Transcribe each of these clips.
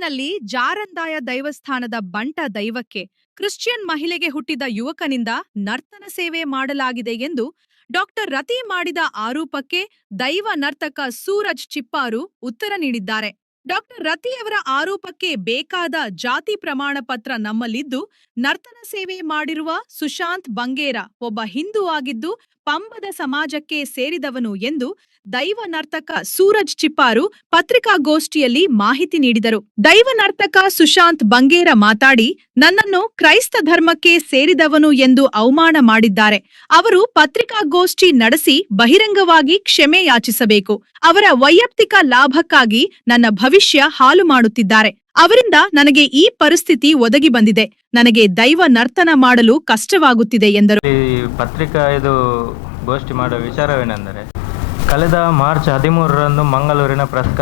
ಮಂಗಳೂರಿನಲ್ಲಿ ಜಾರಂದಾಯ ದೈವಸ್ಥಾನದ ಬಂಟ ದೈವಕ್ಕೆ ಕ್ರಿಶ್ಚಿಯನ್ ಮಹಿಳೆಗೆ ಹುಟ್ಟಿದ ಯುವಕನಿಂದ ನರ್ತನ ಸೇವೆ ಮಾಡಲಾಗಿದೆ ಎಂದು ಡಾಕ್ಟರ್ ರತಿ ಮಾಡಿದ ಆರೋಪಕ್ಕೆ ದೈವ ನರ್ತಕ ಸೂರಜ್ ಚಿಪ್ಪಾರು ಉತ್ತರ ನೀಡಿದ್ದಾರೆ. ಡಾಕ್ಟರ್ ರತಿಯವರ ಆರೋಪಕ್ಕೆ ಬೇಕಾದ ಜಾತಿ ಪ್ರಮಾಣ ಪತ್ರ ನಮ್ಮಲ್ಲಿದ್ದು, ನರ್ತನ ಸೇವೆ ಮಾಡಿರುವ ಸುಶಾಂತ್ ಬಂಗೇರ ಒಬ್ಬ ಹಿಂದೂ ಆಗಿದ್ದು ಪಂಬದ ಸಮಾಜಕ್ಕೆ ಸೇರಿದವನು ಎಂದು ದೈವ ನರ್ತಕ ಸೂರಜ್ ಚಿಪ್ಪಾರು ಪತ್ರಿಕಾಗೋಷ್ಠಿಯಲ್ಲಿ ಮಾಹಿತಿ ನೀಡಿದರು. ದೈವ ನರ್ತಕ ಸುಶಾಂತ್ ಬಂಗೇರ ಮಾತಾಡಿ, ನನ್ನನ್ನು ಕ್ರೈಸ್ತ ಧರ್ಮಕ್ಕೆ ಸೇರಿದವನು ಎಂದು ಅವಮಾನ ಮಾಡಿದ್ದಾರೆ. ಅವರು ಪತ್ರಿಕಾಗೋಷ್ಠಿ ನಡೆಸಿ ಬಹಿರಂಗವಾಗಿ ಕ್ಷಮೆ ಯಾಚಿಸಬೇಕು. ಅವರ ವೈಯಕ್ತಿಕ ಲಾಭಕ್ಕಾಗಿ ನನ್ನ ಭವಿಷ್ಯ ಹಾಳು ಮಾಡುತ್ತಿದ್ದಾರೆ. ಅವರಿಂದ ನನಗೆ ಈ ಪರಿಸ್ಥಿತಿ ಒದಗಿ ಬಂದಿದೆ. ನನಗೆ ದೈವ ನರ್ತನ ಮಾಡಲು ಕಷ್ಟವಾಗುತ್ತಿದೆ ಎಂದರು. ಪತ್ರಿಕಾ ಗೋಷ್ಠಿ ಮಾಡುವ ವಿಚಾರವೇನೆಂದರೆ, ಕಳೆದ ಮಾರ್ಚ್ 13ರಂದು ಮಂಗಳೂರಿನ ಪ್ರೆಸ್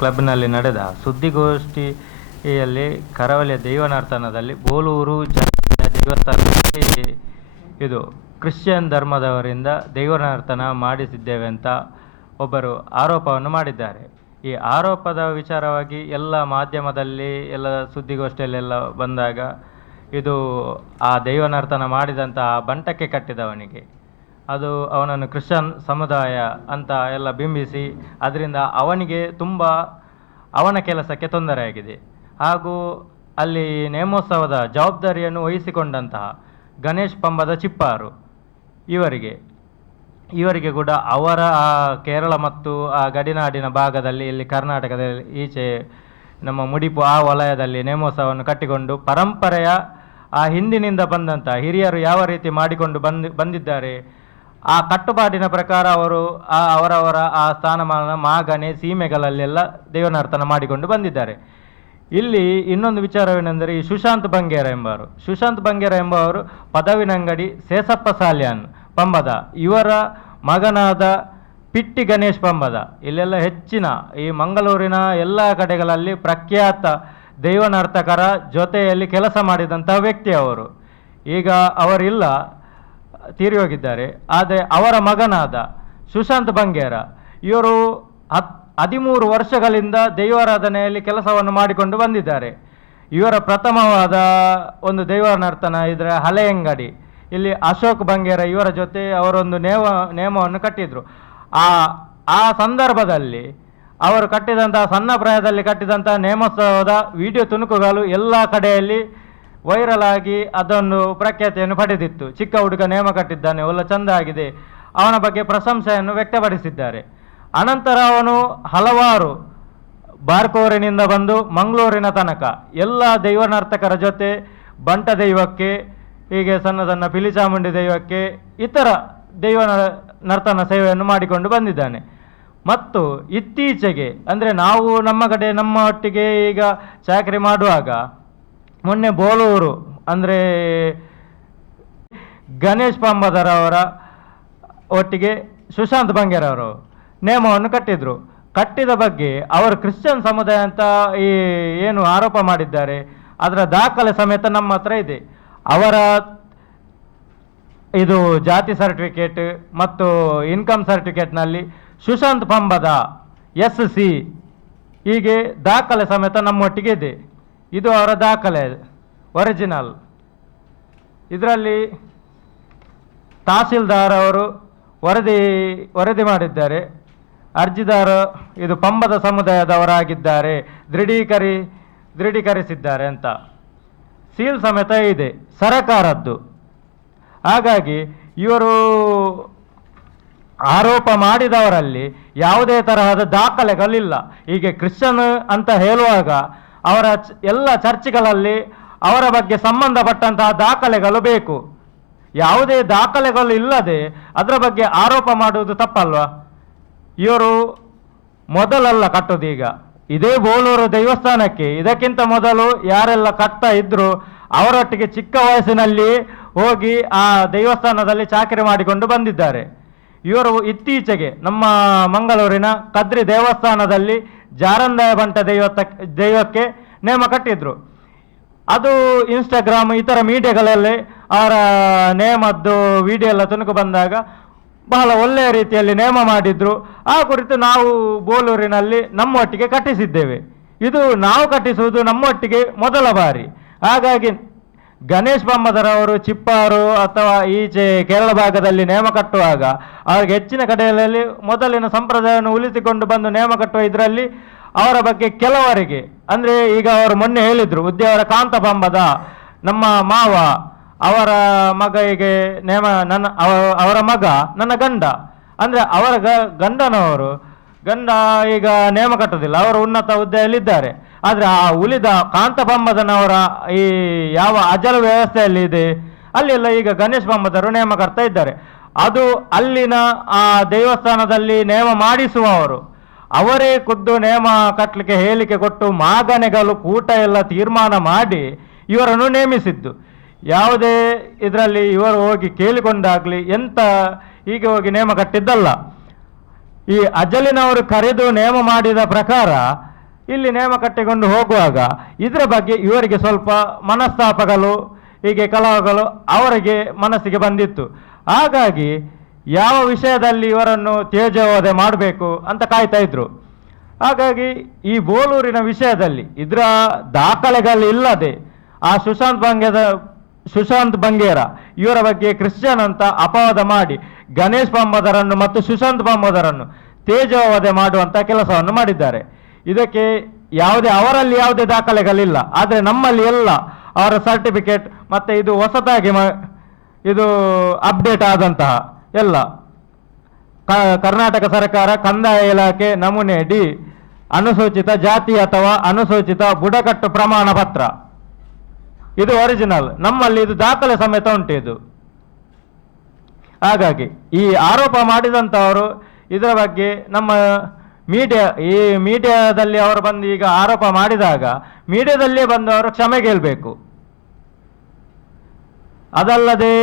ಕ್ಲಬ್ನಲ್ಲಿ ನಡೆದ ಸುದ್ದಿಗೋಷ್ಠಿಯಲ್ಲಿ ಕರಾವಳಿಯ ದೈವ ನರ್ತನದಲ್ಲಿ ಬೋಲೂರು ದೇವಸ್ಥಾನದಲ್ಲಿ ಕ್ರಿಶ್ಚಿಯನ್ ಧರ್ಮದವರಿಂದ ದೈವ ನರ್ತನ ಮಾಡಿಸಿದ್ದೇವೆ ಅಂತ ಒಬ್ಬರು ಆರೋಪವನ್ನು ಮಾಡಿದ್ದಾರೆ. ಈ ಆರೋಪದ ವಿಚಾರವಾಗಿ ಎಲ್ಲ ಮಾಧ್ಯಮದಲ್ಲಿ ಎಲ್ಲ ಸುದ್ದಿಗೋಷ್ಠಿಯಲ್ಲೆಲ್ಲ ಬಂದಾಗ ಇದು ಆ ದೈವ ನರ್ತನ ಮಾಡಿದಂತಹ ಬಂಟಕ್ಕೆ ಕಟ್ಟಿದವನಿಗೆ, ಅದು ಅವನನ್ನು ಕ್ರಿಶ್ಚಿಯನ್ ಸಮುದಾಯ ಅಂತ ಎಲ್ಲ ಬಿಂಬಿಸಿ ಅದರಿಂದ ಅವನಿಗೆ ತುಂಬ ಅವನ ಕೆಲಸಕ್ಕೆ ತೊಂದರೆಯಾಗಿದೆ. ಹಾಗೂ ಅಲ್ಲಿ ನೇಮೋತ್ಸವದ ಜವಾಬ್ದಾರಿಯನ್ನು ವಹಿಸಿಕೊಂಡಂತಹ ಗಣೇಶ್ ಪಂಬದ ಚಿಪ್ಪಾರು ಇವರಿಗೆ ಕೂಡ ಅವರ ಆ ಕೇರಳ ಮತ್ತು ಆ ಗಡಿನಾಡಿನ ಭಾಗದಲ್ಲಿ, ಇಲ್ಲಿ ಕರ್ನಾಟಕದಲ್ಲಿ ಈಚೆ ನಮ್ಮ ಮುಡಿಪು ಆ ವಲಯದಲ್ಲಿ ನೇಮೋತ್ಸವವನ್ನು ಕಟ್ಟಿಕೊಂಡು ಪರಂಪರೆಯ ಆ ಹಿಂದಿನಿಂದ ಬಂದಂಥ ಹಿರಿಯರು ಯಾವ ರೀತಿ ಮಾಡಿಕೊಂಡು ಬಂದಿದ್ದಾರೆ ಆ ಕಟ್ಟುಪಾಡಿನ ಪ್ರಕಾರ ಅವರು ಅವರವರ ಆ ಸ್ಥಾನಮಾನ ಮಾಗನೆ ಸೀಮೆಗಳಲ್ಲೆಲ್ಲ ದೇವನರ್ತನ ಮಾಡಿಕೊಂಡು ಬಂದಿದ್ದಾರೆ. ಇಲ್ಲಿ ಇನ್ನೊಂದು ವಿಚಾರವೇನೆಂದರೆ, ಈ ಸುಶಾಂತ್ ಬಂಗೇರ ಎಂಬವರು ಪದವಿನಂಗಡಿ ಸೇಸಪ್ಪ ಸಾಲ್ಯಾನ್ ಪಂಬದ ಇವರ ಮಗನಾದ ಪಿಟ್ಟಿ ಗಣೇಶ್ ಪಂಬದ ಇಲ್ಲೆಲ್ಲ ಹೆಚ್ಚಿನ ಈ ಮಂಗಳೂರಿನ ಎಲ್ಲ ಕಡೆಗಳಲ್ಲಿ ಪ್ರಖ್ಯಾತ ದೈವನರ್ತಕರ ಜೊತೆಯಲ್ಲಿ ಕೆಲಸ ಮಾಡಿದಂಥ ವ್ಯಕ್ತಿ ಅವರು. ಈಗ ಅವರಿಲ್ಲ, ತೀರಿ ಹೋಗಿದ್ದಾರೆ. ಆದರೆ ಅವರ ಮಗನಾದ ಸುಶಾಂತ್ ಬಂಗೇರ ಇವರು 13 ವರ್ಷಗಳಿಂದ ದೈವಾರಾಧನೆಯಲ್ಲಿ ಕೆಲಸವನ್ನು ಮಾಡಿಕೊಂಡು ಬಂದಿದ್ದಾರೆ. ಇವರ ಪ್ರಥಮವಾದ ಒಂದು ದೈವನರ್ತನ ಇದರ ಹಳೆಯಂಗಡಿ, ಇಲ್ಲಿ ಅಶೋಕ್ ಬಂಗೇರ ಇವರ ಜೊತೆ ಅವರೊಂದು ನೇಮವನ್ನು ಕಟ್ಟಿದ್ರು. ಆ ಸಂದರ್ಭದಲ್ಲಿ ಅವರು ಕಟ್ಟಿದಂತಹ ಸಣ್ಣ ಪ್ರಾಯದಲ್ಲಿ ಕಟ್ಟಿದಂತಹ ನೇಮೋತ್ಸವದ ವಿಡಿಯೋ ತುಣುಕುಗಳು ಎಲ್ಲ ಕಡೆಯಲ್ಲಿ ವೈರಲ್ ಆಗಿ ಅದೊಂದು ಪ್ರಖ್ಯಾತಿಯನ್ನು ಪಡೆದಿತ್ತು. ಚಿಕ್ಕ ಹುಡುಗ ನೇಮ ಕಟ್ಟಿದ್ದಾನೆ, ಒಳ್ಳೆ ಚಂದ ಆಗಿದೆ, ಅವನ ಬಗ್ಗೆ ಪ್ರಶಂಸೆಯನ್ನು ವ್ಯಕ್ತಪಡಿಸಿದ್ದಾರೆ. ಅನಂತರ ಅವನು ಹಲವಾರು ಬಾರ್ಕೋರಿನಿಂದ ಬಂದು ಮಂಗಳೂರಿನ ತನಕ ಎಲ್ಲ ದೈವನರ್ತಕರ ಜೊತೆ ಬಂಟ ದೈವಕ್ಕೆ, ಹೀಗೆ ಸಣ್ಣ ಸಣ್ಣ ಪಿಲಿಚಾಮುಂಡಿ ದೈವಕ್ಕೆ, ಇತರ ದೈವ ನರ್ತನ ಸೇವೆಯನ್ನು ಮಾಡಿಕೊಂಡು ಬಂದಿದ್ದಾನೆ. ಮತ್ತು ಇತ್ತೀಚೆಗೆ ಅಂದರೆ ನಾವು ನಮ್ಮ ಕಡೆ ನಮ್ಮ ಒಟ್ಟಿಗೆ ಈಗ ಚಾಕರಿ ಮಾಡುವಾಗ ಮೊನ್ನೆ ಬೋಲೂರು ಅಂದರೆ ಗಣೇಶ್ ಪಂಬದರವರ ಒಟ್ಟಿಗೆ ಸುಶಾಂತ್ ಬಂಗೇರವರು ನೇಮವನ್ನು ಕಟ್ಟಿದ ಬಗ್ಗೆ ಅವರು ಕ್ರಿಶ್ಚಿಯನ್ ಸಮುದಾಯ ಅಂತ ಏನು ಆರೋಪ ಮಾಡಿದ್ದಾರೆ ಅದರ ದಾಖಲೆ ಸಮೇತ ನಮ್ಮ ಹತ್ರ ಇದೆ. ಅವರ ಜಾತಿ ಸರ್ಟಿಫಿಕೇಟ್ ಮತ್ತು ಇನ್ಕಮ್ ಸರ್ಟಿಫಿಕೇಟ್ನಲ್ಲಿ ಸುಶಾಂತ್ ಪಂಬದ SC ಹೀಗೆ ದಾಖಲೆ ಸಮೇತ ನಮ್ಮೊಟ್ಟಿಗೆ ಇದೆ. ಇದು ಅವರ ದಾಖಲೆ ಒರಿಜಿನಲ್. ಇದರಲ್ಲಿ ತಹಸೀಲ್ದಾರ್ ಅವರು ವರದಿ ಮಾಡಿದ್ದಾರೆ. ಅರ್ಜಿದಾರ ಇದು ಪಂಬದ ಸಮುದಾಯದವರಾಗಿದ್ದಾರೆ, ದೃಢೀಕರಿಸಿದ್ದಾರೆ ಅಂತ ಸೀಲ್ ಸಮೇತ ಇದೆ ಸರಕಾರದ್ದು. ಹಾಗಾಗಿ ಇವರು ಆರೋಪ ಮಾಡಿದವರಲ್ಲಿ ಯಾವುದೇ ತರಹದ ದಾಖಲೆಗಳಿಲ್ಲ. ಹೀಗೆ ಕ್ರಿಶ್ಚಿಯನ್ ಅಂತ ಹೇಳುವಾಗ ಅವರ ಎಲ್ಲ ಚರ್ಚ್ಗಳಲ್ಲಿ ಅವರ ಬಗ್ಗೆ ಸಂಬಂಧಪಟ್ಟಂತಹ ದಾಖಲೆಗಳು ಬೇಕು. ಯಾವುದೇ ದಾಖಲೆಗಳು ಇಲ್ಲದೆ ಅದರ ಬಗ್ಗೆ ಆರೋಪ ಮಾಡುವುದು ತಪ್ಪಲ್ವಾ? ಇವರು ಮೊದಲಲ್ಲ ಕಟ್ಟೋದು. ಈಗ ಇದೇ ಬೋಲೂರು ದೇವಸ್ಥಾನಕ್ಕೆ ಇದಕ್ಕಿಂತ ಮೊದಲು ಯಾರೆಲ್ಲ ಕಟ್ತಾ ಇದ್ರು ಅವರೊಟ್ಟಿಗೆ ಚಿಕ್ಕ ವಯಸ್ಸಿನಲ್ಲಿ ಹೋಗಿ ಆ ದೇವಸ್ಥಾನದಲ್ಲಿ ಚಾಕರಿ ಮಾಡಿಕೊಂಡು ಬಂದಿದ್ದಾರೆ. ಇವರು ಇತ್ತೀಚೆಗೆ ನಮ್ಮ ಮಂಗಳೂರಿನ ಕದ್ರಿ ದೇವಸ್ಥಾನದಲ್ಲಿ ಜಾರಂದಾಯ ಬಂಟ ದೈವಕ್ಕೆ ನೇಮ ಕಟ್ಟಿದ್ರು. ಅದು ಇನ್ಸ್ಟಾಗ್ರಾಮ್ ಇತರ ಮೀಡಿಯಾಗಳಲ್ಲಿ ಅವರ ನೇಮದ್ದು ವಿಡಿಯೋ ಎಲ್ಲ ತುಣುಕು ಬಂದಾಗ ಬಹಳ ಒಳ್ಳೆಯ ರೀತಿಯಲ್ಲಿ ನೇಮ ಮಾಡಿದ್ರು. ಆ ಕುರಿತು ನಾವು ಬೋಲೂರಿನಲ್ಲಿ ನಮ್ಮೊಟ್ಟಿಗೆ ಕಟ್ಟಿಸಿದ್ದೇವೆ. ಇದು ನಾವು ಕಟ್ಟಿಸುವುದು ನಮ್ಮೊಟ್ಟಿಗೆ ಮೊದಲ ಬಾರಿ. ಹಾಗಾಗಿ ಗಣೇಶ್ ಬಮ್ಮದರವರು ಚಿಪ್ಪಾರು ಅಥವಾ ಈಚೆ ಕೇರಳ ಭಾಗದಲ್ಲಿ ನೇಮ ಕಟ್ಟುವಾಗ ಅವರಿಗೆ ಹೆಚ್ಚಿನ ಕಡೆಯಲ್ಲಿ ಮೊದಲಿನ ಸಂಪ್ರದಾಯವನ್ನು ಉಳಿಸಿಕೊಂಡು ಬಂದು ನೇಮ ಕಟ್ಟುವ ಇದರಲ್ಲಿ ಅವರ ಬಗ್ಗೆ ಕೆಲವರಿಗೆ, ಅಂದರೆ ಈಗ ಅವರು ಮೊನ್ನೆ ಹೇಳಿದರು ಉದ್ಯಾವರ ಕಾಂತ ಬಮ್ಮದ ನಮ್ಮ ಮಾವ ಅವರ ಮಗಗೆ ನೇಮ ಅವರ ಮಗ ನನ್ನ ಗಂಡ, ಅಂದರೆ ಅವರ ಗಂಡ ಈಗ ನೇಮ ಕಟ್ಟುವುದಿಲ್ಲ, ಅವರು ಉನ್ನತ ಹುದ್ದೆಯಲ್ಲಿದ್ದಾರೆ. ಆದರೆ ಆ ಉಳಿದ ಕಾಂತ ಬಮ್ಮದನವರ ಈ ಯಾವ ಅಜಲ ವ್ಯವಸ್ಥೆಯಲ್ಲಿ ಇದೆ ಅಲ್ಲೆಲ್ಲ ಈಗ ಗಣೇಶ್ ಬಮ್ಮದರು ನೇಮ ಕಟ್ತಾ ಇದ್ದಾರೆ. ಅದು ಅಲ್ಲಿನ ಆ ದೇವಸ್ಥಾನದಲ್ಲಿ ನೇಮ ಮಾಡಿಸುವವರು ಅವರೇ ಖುದ್ದು ನೇಮ ಕಟ್ಟಲಿಕ್ಕೆ ಹೇಳಿಕೆ ಕೊಟ್ಟು ಮಾಗನೆಗಳು ಕೂಟ ಎಲ್ಲ ತೀರ್ಮಾನ ಮಾಡಿ ಇವರನ್ನು ನೇಮಿಸಿದ್ದು. ಯಾವುದೇ ಇದರಲ್ಲಿ ಇವರು ಹೋಗಿ ಕೇಳಿಕೊಂಡಾಗಲಿ ಎಂತ ಹೀಗೆ ಹೋಗಿ ನೇಮ ಕಟ್ಟಿದ್ದಲ್ಲ. ಈ ಅಜಲಿನವರು ಕರೆದು ನೇಮ ಮಾಡಿದ ಪ್ರಕಾರ ಇಲ್ಲಿ ನೇಮ ಕಟ್ಟಿಕೊಂಡು ಹೋಗುವಾಗ ಇದರ ಬಗ್ಗೆ ಇವರಿಗೆ ಸ್ವಲ್ಪ ಮನಸ್ತಾಪಗಳು, ಹೀಗೆ ಕಲಹಗಳು ಅವರಿಗೆ ಮನಸ್ಸಿಗೆ ಬಂದಿತ್ತು. ಹಾಗಾಗಿ ಯಾವ ವಿಷಯದಲ್ಲಿ ಇವರನ್ನು ತೇಜೋವಧೆ ಮಾಡಬೇಕು ಅಂತ ಕಾಯ್ತಾ ಇದ್ರು. ಹಾಗಾಗಿ ಈ ಬೋಲೂರಿನ ವಿಷಯದಲ್ಲಿ ಇದರ ದಾಖಲೆಗಳಿಲ್ಲದೆ ಆ ಸುಶಾಂತ್ ಬಂಗೇರ ಇವರ ಬಗ್ಗೆ ಕ್ರಿಶ್ಚಿಯನ್ ಅಂತ ಅಪವಾದ ಮಾಡಿ ಗಣೇಶ್ ಬಮ್ಮದರನ್ನು ಮತ್ತು ಸುಶಾಂತ್ ಬಮ್ಮದರನ್ನು ತೇಜೋವಧೆ ಮಾಡುವಂಥ ಕೆಲಸವನ್ನು ಮಾಡಿದ್ದಾರೆ. ಇದಕ್ಕೆ ಅವರಲ್ಲಿ ಯಾವುದೇ ದಾಖಲೆಗಳಿಲ್ಲ, ಆದರೆ ನಮ್ಮಲ್ಲಿ ಎಲ್ಲ ಅವರ ಸರ್ಟಿಫಿಕೇಟ್ ಮತ್ತು ಇದು ಹೊಸತಾಗಿ ಇದು ಅಪ್ಡೇಟ್ ಆದಂತಹ ಎಲ್ಲ ಕರ್ನಾಟಕ ಸರ್ಕಾರ ಕಂದಾಯ ಇಲಾಖೆ ನಮೂನೆ ಡಿ ಅನುಸೂಚಿತ ಜಾತಿ ಅಥವಾ ಅನುಸೂಚಿತ ಬುಡಕಟ್ಟು ಪ್ರಮಾಣ ಪತ್ರ, ಇದು ಒರಿಜಿನಲ್, ನಮ್ಮಲ್ಲಿ ಇದು ದಾಖಲೆ ಸಮೇತ ಉಂಟು ಇದು. ಹಾಗಾಗಿ ಈ ಆರೋಪ ಮಾಡಿದಂಥವರು ಇದರ ಬಗ್ಗೆ ನಮ್ಮ ಈ ಮೀಡಿಯಾದಲ್ಲಿ ಅವರು ಬಂದು ಈಗ ಆರೋಪ ಮಾಡಿದಾಗ ಮೀಡಿಯಾದಲ್ಲೇ ಬಂದು ಅವರು ಕ್ಷಮೆ ಕೇಳಬೇಕು. ಅದಲ್ಲದೆ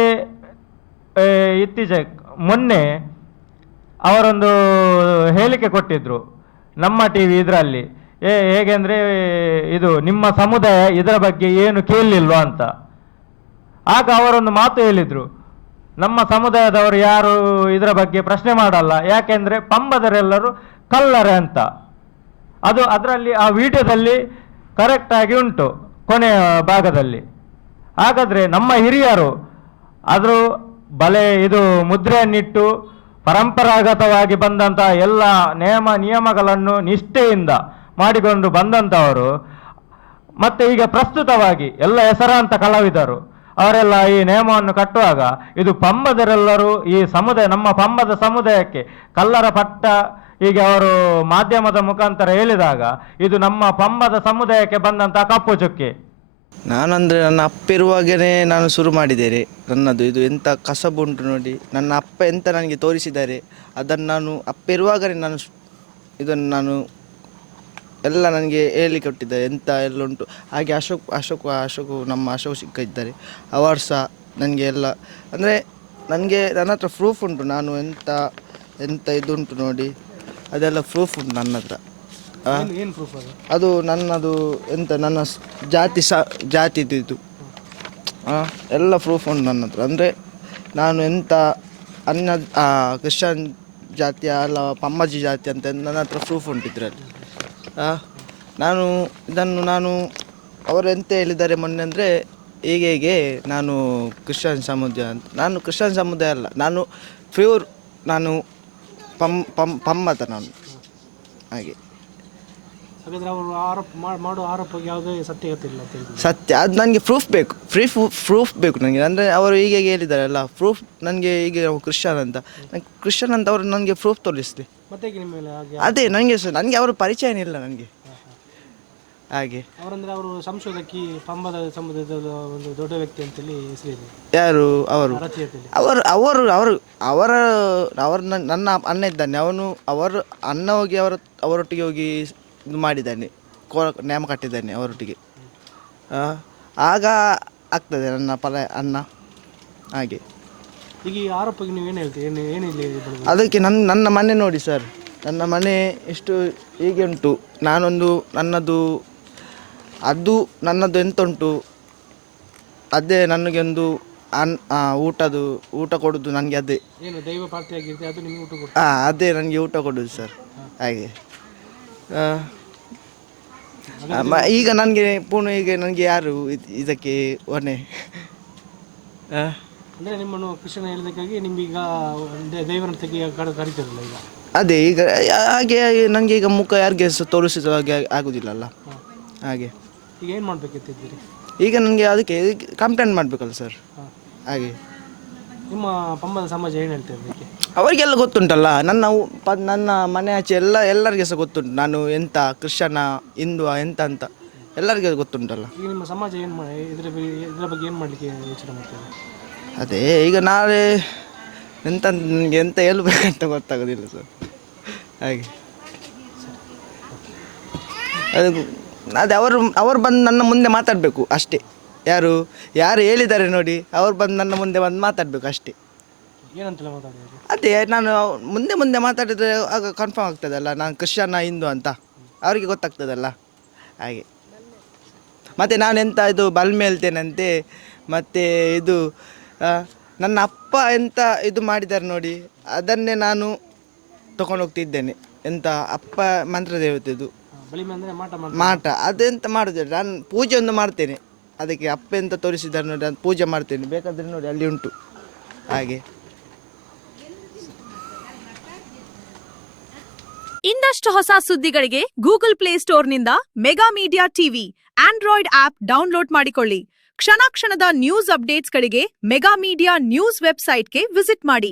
ಇತ್ತೀಚೆಗೆ ಮೊನ್ನೆ ಅವರೊಂದು ಹೇಳಿಕೆ ಕೊಟ್ಟಿದ್ರು ನಮ್ಮ ಟಿವಿ ಇದರಲ್ಲಿ, ಹೇಗೆಂದರೆ ಇದು ನಿಮ್ಮ ಸಮುದಾಯ ಇದರ ಬಗ್ಗೆ ಏನು ಕೇಳಲಿಲ್ವಾ ಅಂತ. ಆಗ ಅವರೊಂದು ಮಾತು ಹೇಳಿದರು, ನಮ್ಮ ಸಮುದಾಯದವರು ಯಾರು ಇದರ ಬಗ್ಗೆ ಪ್ರಶ್ನೆ ಮಾಡಲ್ಲ, ಯಾಕೆಂದರೆ ಪಂಬದರೆಲ್ಲರೂ ಕಲ್ಲರೆ ಅಂತ. ಅದು ಅದರಲ್ಲಿ ಆ ವಿಡಿಯೋದಲ್ಲಿ ಕರೆಕ್ಟಾಗಿ ಉಂಟು ಕೊನೆಯ ಭಾಗದಲ್ಲಿ. ಹಾಗಾದರೆ ನಮ್ಮ ಹಿರಿಯರು ಆದರೂ ಇದು ಮುದ್ರೆಯನ್ನಿಟ್ಟು ಪರಂಪರಾಗತವಾಗಿ ಬಂದಂಥ ಎಲ್ಲ ನಿಯಮಗಳನ್ನು ನಿಷ್ಠೆಯಿಂದ ಮಾಡಿಕೊಂಡು ಬಂದಂಥವರು, ಮತ್ತು ಈಗ ಪ್ರಸ್ತುತವಾಗಿ ಎಲ್ಲ ಹೆಸರಾಂತ ಕಲಾವಿದರು ಅವರೆಲ್ಲ ಈ ನೇಮವನ್ನು ಕಟ್ಟುವಾಗ ಇದು ಪಂಬದರೆಲ್ಲರೂ ಈ ನಮ್ಮ ಪಂಬದ ಸಮುದಾಯಕ್ಕೆ ಕಲ್ಲರ ಪಟ್ಟ ಹೀಗೆ ಅವರು ಮಾಧ್ಯಮದ ಮುಖಾಂತರ ಹೇಳಿದಾಗ ಇದು ನಮ್ಮ ಪಂಬದ ಸಮುದಾಯಕ್ಕೆ ಬಂದಂಥ ಕಪ್ಪು ಚುಕ್ಕೆ. ನಾನಂದರೆ ನನ್ನ ಅಪ್ಪ ಇರುವಾಗಲೇ ನಾನು ಶುರು ಮಾಡಿದ್ದೇನೆ ನನ್ನದು. ಇದು ಎಂಥ ಕಸಬುಂಟು ನೋಡಿ, ನನ್ನ ಅಪ್ಪ ಎಂತ ನನಗೆ ತೋರಿಸಿದ್ದಾರೆ ಅದನ್ನು ನಾನು ಅಪ್ಪ ಇರುವಾಗಲೇ ಇದನ್ನು ಎಲ್ಲ ನನಗೆ ಹೇಳಿ ಕೊಟ್ಟಿದ್ದಾರೆ ಎಂತ ಎಲ್ಲ ಉಂಟು. ಹಾಗೆ ಅಶೋಕ್ ನಮ್ಮ ಅಶೋಕ್ ಸಿಕ್ಕ ಇದ್ದಾರೆ, ಅವರು ಸಹ ನನಗೆ ಎಲ್ಲ ಅಂದರೆ ನನಗೆ ನನ್ನ ಹತ್ರ ಪ್ರೂಫ್ ಉಂಟು. ನಾನು ಎಂತ ಇದುಂಟು ನೋಡಿ, ಅದೆಲ್ಲ ಪ್ರೂಫ್ ಉಂಟು ನನ್ನ ಹತ್ರ. ಅದು ನನ್ನದು ಎಂತ ನನ್ನ ಜಾತಿದು ಎಲ್ಲ ಪ್ರೂಫ್ ಉಂಟು ನನ್ನ ಹತ್ರ. ಅಂದರೆ ನಾನು ಎಂತ ಕ್ರಿಶ್ಚಿಯನ್ ಜಾತಿ ಅಲ್ಲ ಪಮ್ಮಜ್ಜಿ ಜಾತಿ ಅಂತ ನನ್ನ ಹತ್ರ ಪ್ರೂಫ್ ಉಂಟು ಇದರಲ್ಲಿ. ನಾನು ಅವರು ಎಂತ ಹೇಳಿದ್ದಾರೆ ಮೊನ್ನೆ ಅಂದರೆ ಹೀಗೆ ನಾನು ಕ್ರಿಶ್ಚಿಯನ್ ಸಮುದಾಯ ಅಂತ. ನಾನು ಕ್ರಿಶ್ಚಿಯನ್ ಸಮುದಾಯ ಅಲ್ಲ, ನಾನು ಪ್ಯೂರ್ ನಾನು ಪಮ್ಮತ ನಾನು. ಹಾಗೆ ಸತ್ಯ ಅದು ನನಗೆ ಪ್ರೂಫ್ ಬೇಕು ನನಗೆ. ಅಂದರೆ ಅವರು ಹೀಗೆ ಹೇಳಿದಾರಲ್ಲ ಪ್ರೂಫ್ ನನಗೆ. ಈಗ ಕ್ರಿಶ್ಚಿಯನ್ ಅಂತ ಅವರು ನನಗೆ ಪ್ರೂಫ್ ತೋರಿಸಲಿ. ಅದೇ ನನಗೆ ಅವರ ಪರಿಚಯ ಇಲ್ಲ ನನಗೆ. ಹಾಗೆ ಅವರು ಸಂಶೋಧಕಿ ಪಂಬದ ಸಮುದಾಯದ ಒಂದು ದೊಡ್ಡ ವ್ಯಕ್ತಿ ಅಂತೇಳಿ ಹೆಸರಿದೆ. ಯಾರು ಅವರು ನನ್ನ ಅಣ್ಣ ಇದ್ದಾನೆ, ಅವರು ಅಣ್ಣ ಹೋಗಿ ಅವರೊಟ್ಟಿಗೆ ಹೋಗಿ ಇದು ಮಾಡಿದ್ದಾನೆ, ನೇಮ ಕಟ್ಟಿದ್ದಾನೆ ಅವರೊಟ್ಟಿಗೆ. ಆಗ ಆಗ್ತದೆ ನನ್ನ ಅಣ್ಣ. ಹಾಗೆ ಈಗ ಈ ಆರೋಪಕ್ಕೆ ನೀವು ಏನು ಹೇಳ್ತೀರಿ? ಅದಕ್ಕೆ ನನ್ನ ಮನೆ ನೋಡಿ ಸರ್, ನನ್ನ ಮನೆ ಎಷ್ಟು ಹೀಗೆ ಉಂಟು. ನನ್ನದು ಎಂತ ಉಂಟು, ಅದೇ ನನಗೆ ಒಂದು ಊಟ ಕೊಡೋದು ನನಗೆ ಅದೇ. ದೈವ ಪಾರ್ಟಿಯಾಗಿರುತ್ತೆ ಅದು ನಿಮಗೆ ಊಟ ಅದೇ ನನಗೆ ಊಟ ಕೊಡೋದು ಸರ್. ಹಾಗೆ ಈಗ ನನಗೆ ಪೂರ್ಣ ಈಗ ನನಗೆ ಯಾರು ಇದಕ್ಕೆ ಹೊಣೆ ಅಂದರೆ ನಿಮ್ಮನ್ನು ಕೃಷ್ಣನ ಹೇಳಿದಕ್ಕಾಗಿ ನಿಮಗೀಗ ದೈವನರ್ತಿಗೆ ಕರೀತಿರಲ್ಲ ಈಗ. ಅದೇ ಈಗ ಹಾಗೆ ನನಗೆ ಈಗ ಮುಖ ಯಾರಿಗೆ ಸಹ ತೋರಿಸಿದ ಹಾಗೆ ಆಗೋದಿಲ್ಲಲ್ಲ ಹಾಗೆ. ಈಗ ಏನು ಮಾಡಬೇಕಿತ್ತಿದ್ದೀರಿ? ಈಗ ನನಗೆ ಅದಕ್ಕೆ ಕಂಪ್ಲೇಂಟ್ ಮಾಡಬೇಕಲ್ಲ ಸರ್. ಹಾಗೆ ನಿಮ್ಮ ಪಂಬದ ಸಮಾಜ ಏನು ಹೇಳ್ತಾರೆ ಅದಕ್ಕೆ? ಅವರಿಗೆಲ್ಲ ಗೊತ್ತುಂಟಲ್ಲ, ನನ್ನ ಮನೆ ಆಚೆ ಎಲ್ಲರಿಗೆ ಸಹ ಗೊತ್ತುಂಟು ನಾನು ಎಂತ ಕ್ರಿಶ್ಚನ ಹಿಂದೂ ಎಂತ ಅಂತ ಎಲ್ಲರಿಗೆ ಗೊತ್ತುಂಟಲ್ಲ. ಈಗ ನಿಮ್ಮ ಸಮಾಜ ಏನು ಇದರ ಬಗ್ಗೆ ಏನು ಮಾಡಲಿಕ್ಕೆ ಯೋಚನೆ ಮಾಡ್ತಾರೆ? ಅದೇ ಈಗ ನಾಳೆ ನನಗೆ ಎಂತ ಹೇಳ್ಬೇಕಂತ ಗೊತ್ತಾಗೋದಿಲ್ಲ ಸರ್. ಹಾಗೆ ಅದೇ ಅವರು ಬಂದು ನನ್ನ ಮುಂದೆ ಮಾತಾಡಬೇಕು ಅಷ್ಟೇ. ಯಾರು ಹೇಳಿದ್ದಾರೆ ನೋಡಿ, ಅವ್ರು ಬಂದು ನನ್ನ ಮುಂದೆ ಬಂದು ಮಾತಾಡಬೇಕು ಅಷ್ಟೇ. ಏನಂತೆಲ್ಲ ಮಾತಾಡೋದು? ಅದೇ ನಾನು ಮುಂದೆ ಮಾತಾಡಿದರೆ ಆಗ ಕನ್ಫರ್ಮ್ ಆಗ್ತದಲ್ಲ ನಾನು ಕ್ರಿಶ್ಚಿಯನ್ನ ಹಿಂದೂ ಅಂತ ಅವರಿಗೆ ಗೊತ್ತಾಗ್ತದಲ್ಲ ಹಾಗೆ. ಮತ್ತು ನಾನು ಎಂತ ಇದು ಬಲ್ಮೆ ಹೇಳ್ತೇನಂತೆ, ಮತ್ತು ಇದು ನನ್ನ ಅಪ್ಪ ಎಂತ ಇದು ಮಾಡಿದ್ದಾರೆ ನೋಡಿ ಅದನ್ನೇ ನಾನು ತಗೊಂಡು ಹೋಗ್ತಿದ್ದೇನೆ. ಎಂತ ಅಪ್ಪ ಮಂತ್ರ ದೇವತೆದು ಮಾಟ ಅದೆಂತ ಮಾಡೋದಿಲ್ಲ, ನಾನು ಪೂಜೆ ಒಂದು ಮಾಡ್ತೇನೆ ಅದಕ್ಕೆ. ಅಪ್ಪ ಎಂತ ತೋರಿಸಿದ್ದಾರೆ ನೋಡಿ ಅದು ಪೂಜೆ ಮಾಡ್ತೇನೆ, ಬೇಕಾದರೆ ನೋಡಿ ಅಲ್ಲಿ ಉಂಟು ಹಾಗೆ. ಇನ್ನಷ್ಟು ಹೊಸ ಸುದ್ದಿಗಳಿಗೆ ಗೂಗಲ್ ಪ್ಲೇಸ್ಟೋರ್ನಿಂದ mega media TV android app download ಮಾಡಿಕೊಳ್ಳಿ. ಕ್ಷಣ ಕ್ಷಣದ ನ್ಯೂಸ್ ಅಪ್ಡೇಟ್ಸ್ಗಳಿಗೆ ಮೆಗಾ ಮೀಡಿಯಾ ನ್ಯೂಸ್ ವೆಬ್ಸೈಟ್ಗೆ ವಿಸಿಟ್ ಮಾಡಿ.